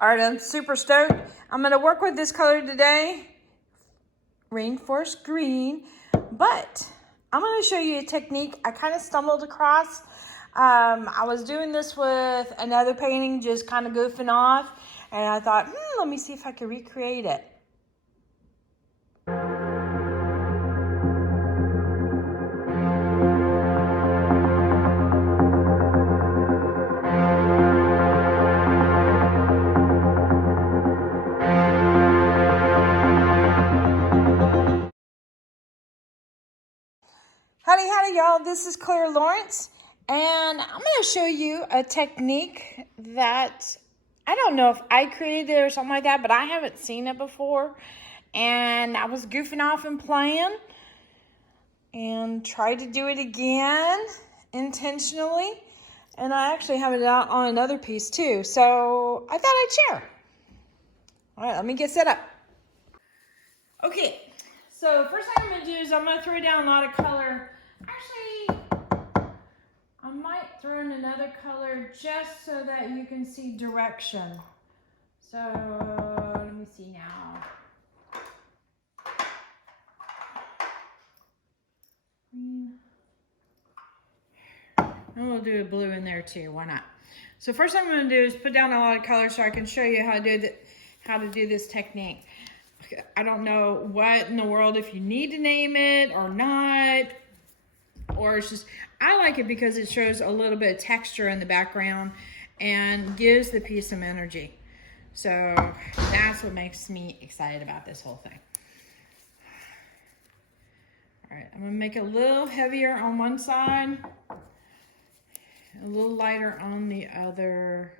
All right, I'm super stoked. I'm gonna work with this color today, Rainforest Green, but I'm gonna show you a technique I kind of stumbled across. I was doing this with another painting, just kind of goofing off, and I thought, let me see if I can recreate it. Howdy, howdy, y'all. This is Clara Lawrence, and I'm going to show you a technique that I don't know if I created it or something like that, but I haven't seen it before. And I was goofing off and playing and tried to do it again intentionally. And I actually have it out on another piece too. So I thought I'd share. All right, let me get set up. Okay, so first thing I'm going to do is I'm going to throw down a lot of color. Actually, I might throw in another color just so that you can see direction. So let me see now. And we'll do a blue in there too, why not? So first thing I'm going to do is put down a lot of color so I can show you how to do this technique. I don't know what in the world, if you need to name it or not, or it's just, I like it because it shows a little bit of texture in the background and gives the piece some energy. So that's what makes me excited about this whole thing. All right, I'm gonna make it a little heavier on one side, a little lighter on the other.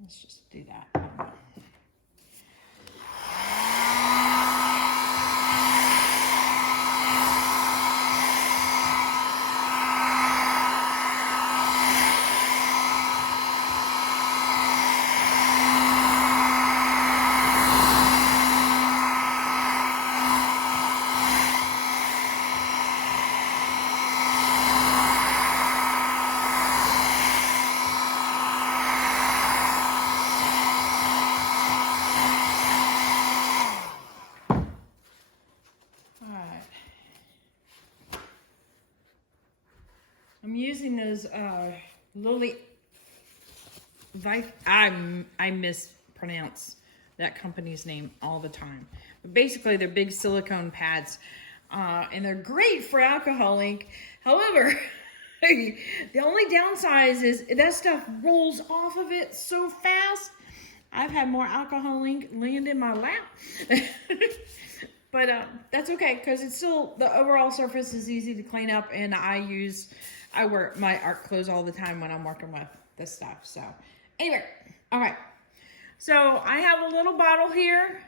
Let's just do that. I'm using those I mispronounce that company's name all the time. But basically, they're big silicone pads, and they're great for alcohol ink. However, the only downside is that stuff rolls off of it so fast. I've had more alcohol ink land in my lap. But that's okay, because it's still, the overall surface is easy to clean up, and I wear my art clothes all the time when I'm working with this stuff. So anyway, all right. So I have a little bottle here,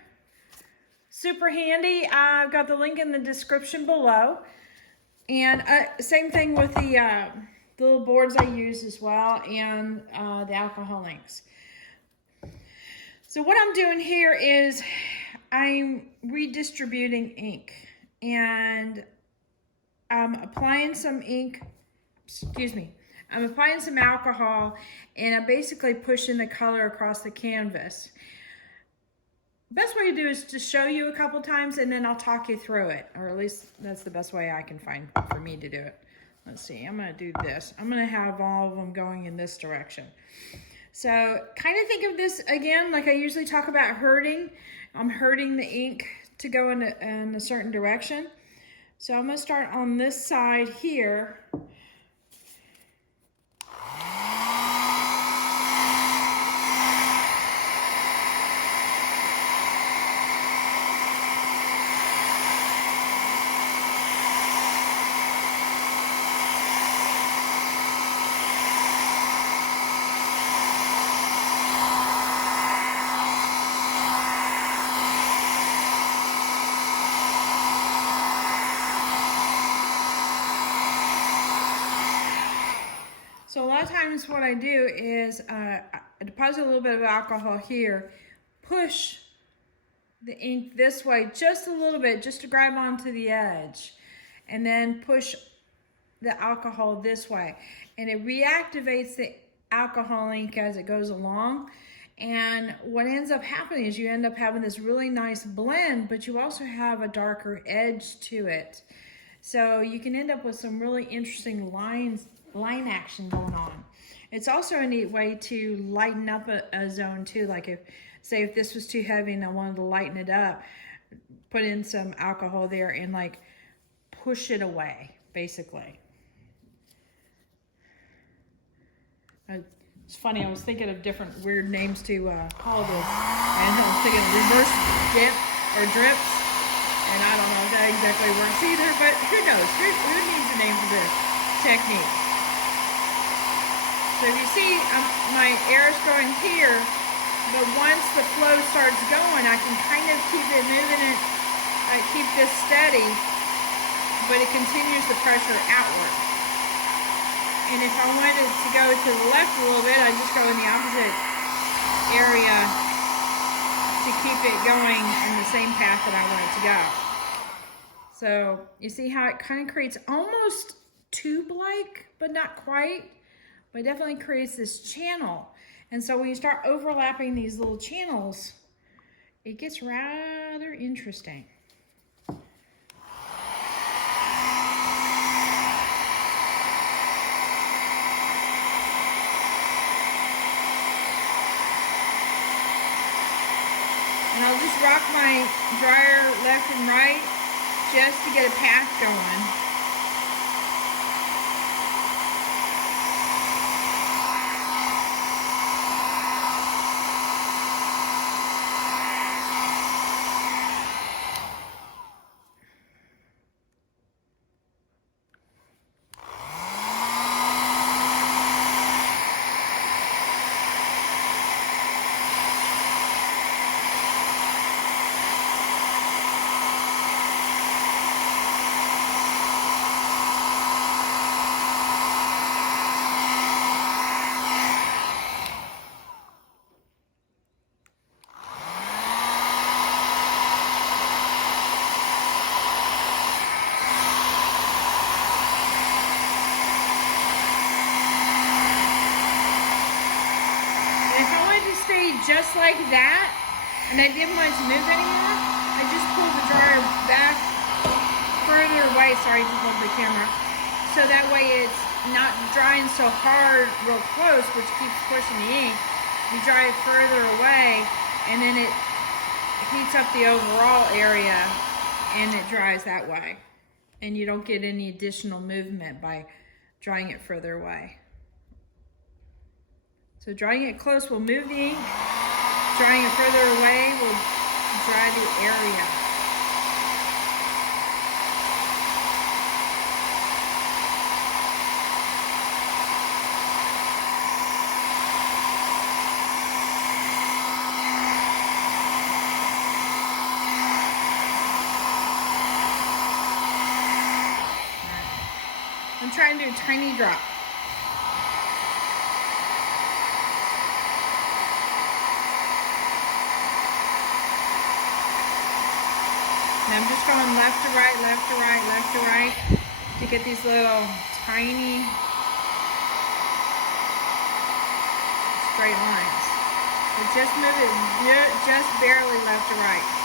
super handy. I've got the link in the description below. And same thing with the little boards I use as well, and the alcohol inks. So what I'm doing here is I'm redistributing ink, and I'm applying some ink, I'm applying some alcohol, and I'm basically pushing the color across the canvas. Best way to do is to show you a couple times, and then I'll talk you through it, or at least that's the best way I can find for me to do it. Let's see, I'm gonna do this. I'm gonna have all of them going in this direction. So kind of think of this again, like I usually talk about herding. I'm herding the ink to go in a certain direction. So I'm gonna start on this side here. So a lot of times what I do is I deposit a little bit of alcohol here, push the ink this way just a little bit, just to grab onto the edge, and then push the alcohol this way, and it reactivates alcohol ink as it goes along. And what ends up happening is you end up having this really nice blend, but you also have a darker edge to it. So you can end up with some really interesting line action going on. It's also a neat way to lighten up a zone too. Like say if this was too heavy and I wanted to lighten it up, put in some alcohol there and like push it away, basically. It's funny, I was thinking of different weird names to call this. And I was thinking reverse dip or drips. And I don't know if that exactly works either, but who knows? Who needs a name for this technique? So if you see, my air is going here, but once the flow starts going, I can kind of keep it moving it. I keep this steady, but it continues the pressure outward. And if I wanted to go to the left a little bit, I just go in the opposite area to keep it going in the same path that I want it to go. So you see how it kind of creates almost tube-like, but not quite, but it definitely creates this channel. And so when you start overlapping these little channels, it gets rather interesting. And I'll just rock my dryer left and right just to get a path going. Just like that, and I didn't want it to move anymore, I just pulled the dryer back further away, sorry, just hold the camera, so that way it's not drying so hard real close, which keeps pushing the ink. You dry it further away, and then it heats up the overall area, and it dries that way. And you don't get any additional movement by drying it further away. So drying it close will move the ink. Drying it further away will dry the area. I'm trying to do a tiny drop. And I'm just going left to right, left to right, left to right to get these little tiny straight lines. So just move it just barely left to right.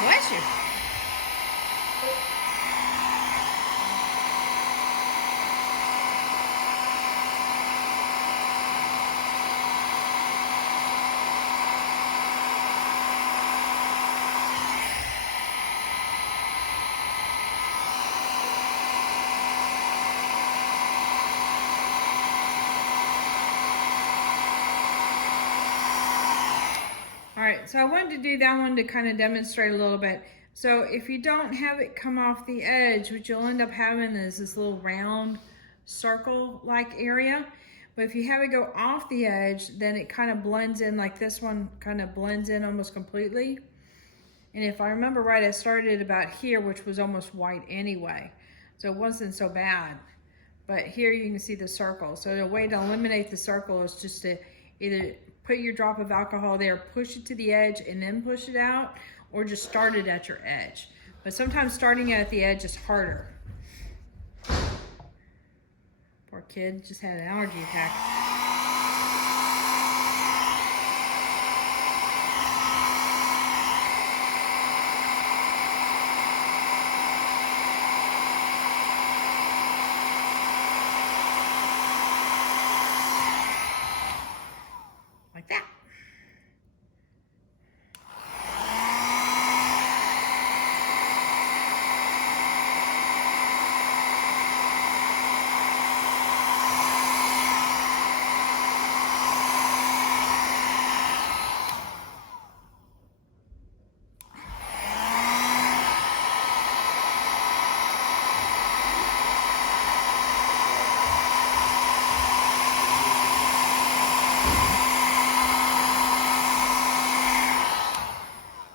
Bless you. All right, so I wanted to do that one to kind of demonstrate a little bit. So if you don't have it come off the edge, what you'll end up having is this little round circle-like area. But if you have it go off the edge, then it kind of blends in, like this one kind of blends in almost completely. And if I remember right, I started about here, which was almost white anyway. So it wasn't so bad. But here you can see the circle. So the way to eliminate the circle is just to either put your drop of alcohol there, push it to the edge, and then push it out, or just start it at your edge. But sometimes starting it at the edge is harder. Poor kid just had an allergy attack. Like that.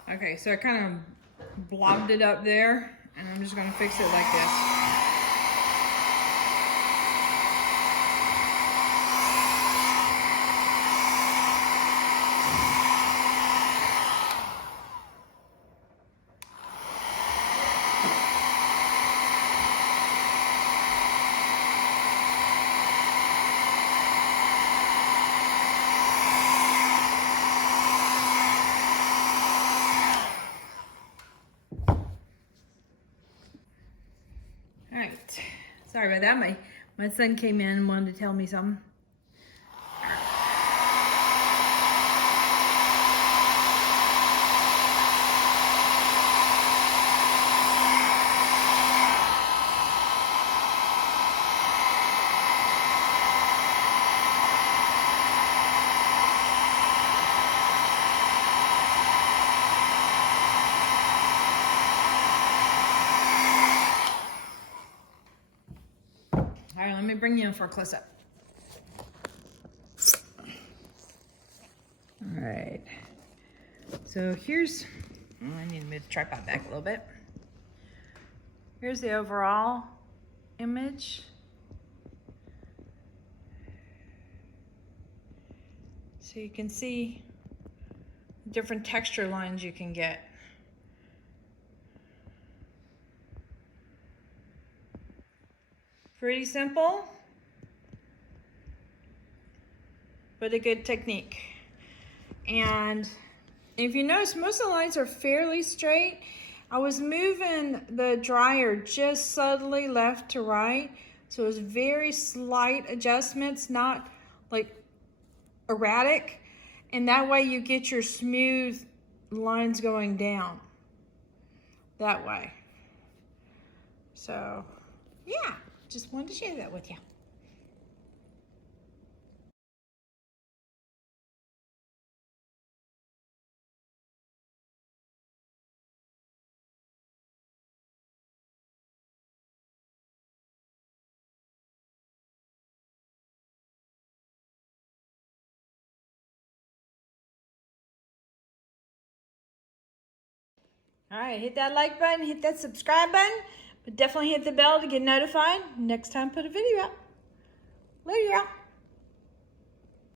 Okay, so I kind of blobbed it up there, and I'm just going to fix it like this. All right, sorry about that. My son came in and wanted to tell me something. All right, let me bring you in for a close-up. All right, so here's, I need to move the tripod back a little bit. Here's the overall image. So you can see different texture lines you can get. Pretty simple, but a good technique. And if you notice, most of the lines are fairly straight. I was moving the dryer just subtly left to right, so it was very slight adjustments, not like erratic. And that way you get your smooth lines going down that way. So, yeah. Just wanted to share that with you. All right, hit that like button, hit that subscribe button, but definitely hit the bell to get notified next time I put a video out. Later, y'all.